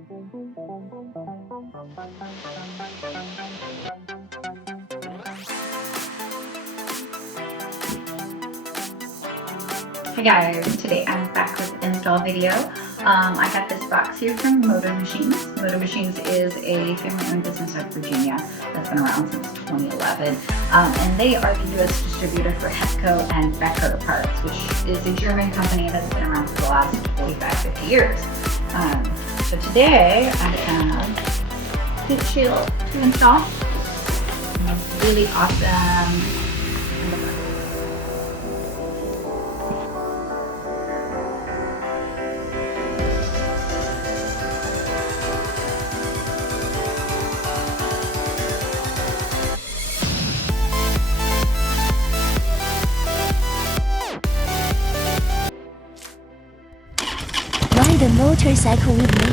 Hi guys, today I'm back with an install video. I got this box here from MotoMachines. MotoMachines is a family-owned business out of Virginia that's been around since 2011. And they are the US distributor for Hepco&Becker parts, which is a German company that's been around for the last 45-50 years. So today I have heat shield to install. Really awesome. Ride a motorcycle with me.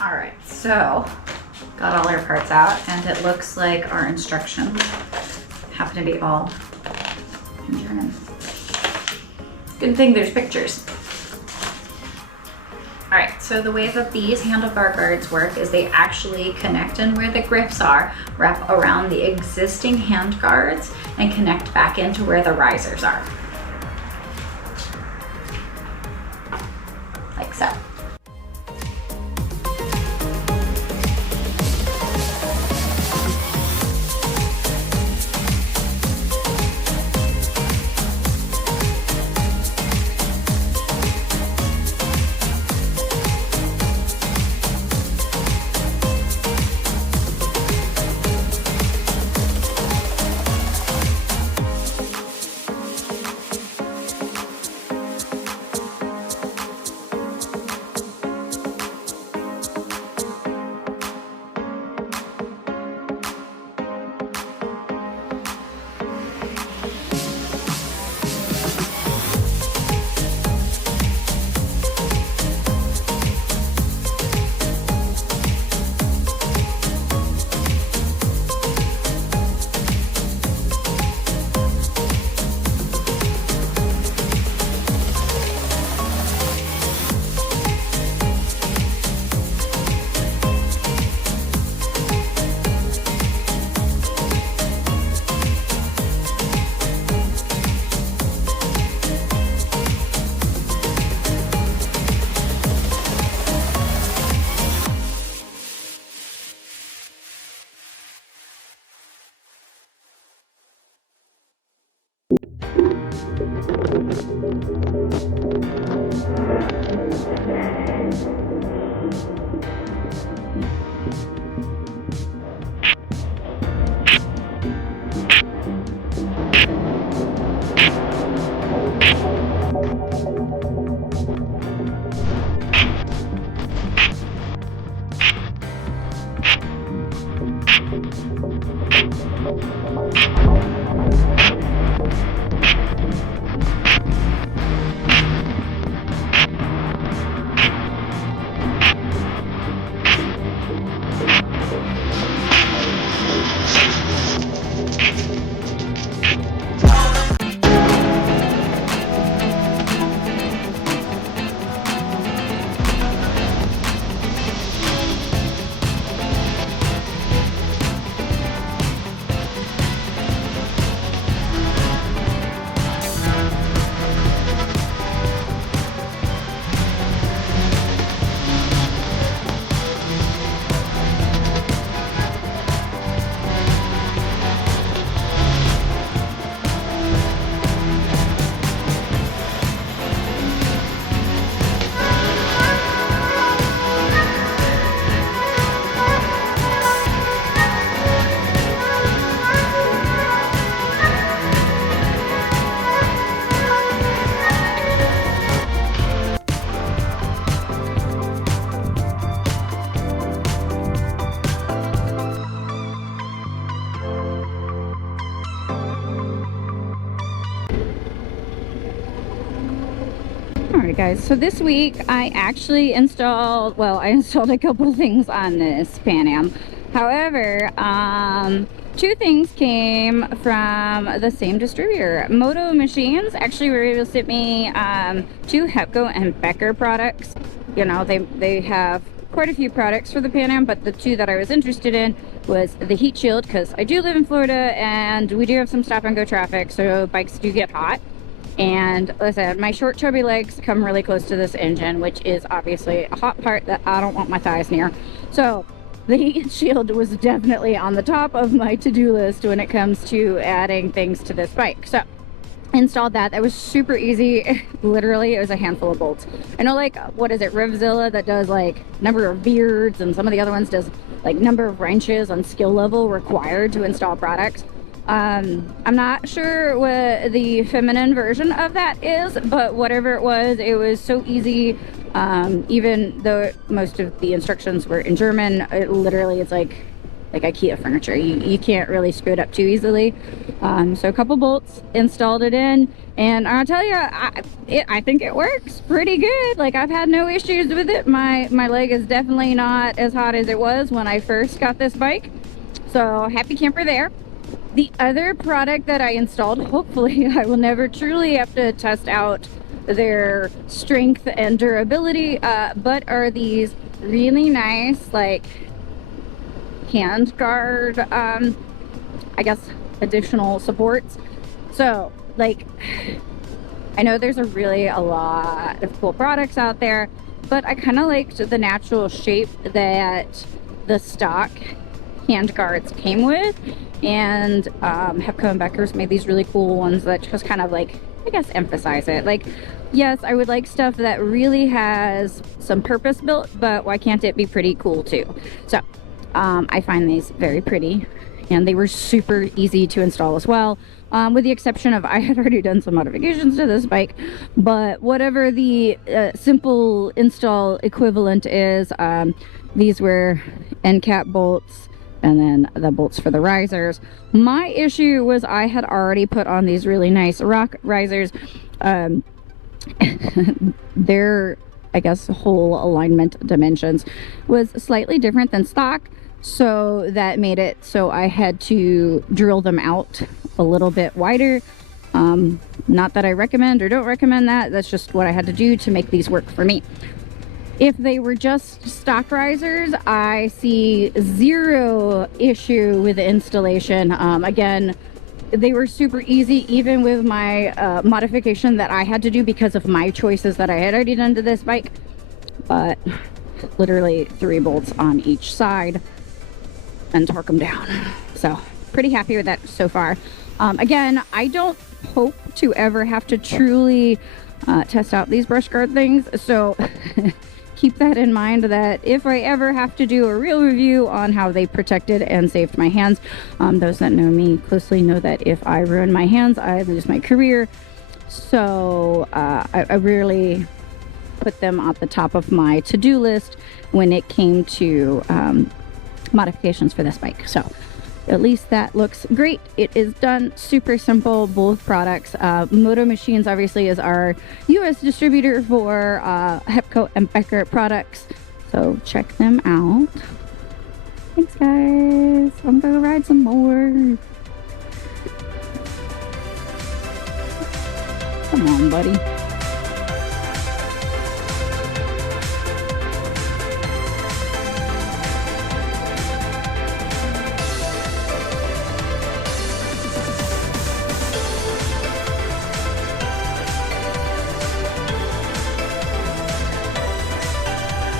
Alright, so got all our parts out, and it looks like our instructions happen to be all in German. Good thing there's pictures. Alright, so the way that these handlebar guards work is they actually connect in where the grips are, wrap around the existing hand guards, and connect back into where the risers are. Like so. Alright guys, so this week I actually installed, well, I installed a couple things on this Pan Am. However, two things came from the same distributor. MotoMachines actually were able to send me two Hepco&Becker products. You know, they have quite a few products for the Pan Am, but the two that I was interested in was the heat shield, because I do live in Florida and we do have some stop and go traffic, so bikes do get hot. And listen, my short chubby legs come really close to this engine, which is obviously a hot part that I don't want my thighs near. So the heat shield was definitely on the top of my to-do list when it comes to adding things to this bike. So installed that. That was super easy. Literally, it was a handful of bolts. I know, like, what is it, Revzilla, that does like number of beards, and some of the other ones does like number of wrenches on skill level required to install products. I'm not sure what the feminine version of that is, but whatever it was so easy. Even though most of the instructions were in German, it literally is like IKEA furniture. You can't really screw it up too easily. So a couple bolts, installed it in, and I'll tell you, I think it works pretty good. Like, I've had no issues with it. My leg is definitely not as hot as it was when I first got this bike. So happy camper there. The other product that I installed, hopefully I will never truly have to test out their strength and durability, but are these really nice, like, Handguard, I guess, additional supports. So, like, I know there's a lot of cool products out there, but I kind of liked the natural shape that the stock Handguards came with, and Hepco&Becker's made these really cool ones that just kind of, like, I guess, emphasize it. Like, yes, I would like stuff that really has some purpose built, but why can't it be pretty cool too? So I find these very pretty, and they were super easy to install as well, with the exception of I had already done some modifications to this bike. But whatever the simple install equivalent is, these were end cap bolts, and then the bolts for the risers. My issue was I had already put on these really nice rock risers. Their, I guess, whole alignment dimensions was slightly different than stock, so that made it so I had to drill them out a little bit wider. Not that I recommend or don't recommend that. That's just what I had to do to make these work for me. If they were just stock risers, I see zero issue with the installation. Again, they were super easy, even with my modification that I had to do because of my choices that I had already done to this bike. But literally 3 bolts on each side and torque them down. So pretty happy with that so far. Again, I don't hope to ever have to truly test out these brush guard things, so keep that in mind, that if I ever have to do a real review on how they protected and saved my hands, those that know me closely know that if I ruin my hands, I lose my career. So I really put them at the top of my to-do list when it came to modifications for this bike. So at least that looks great. It is done super simple, both products. MotoMachines obviously is our US distributor for Hepco&Becker products, so check them out. Thanks guys, I'm gonna ride some more. Come on buddy.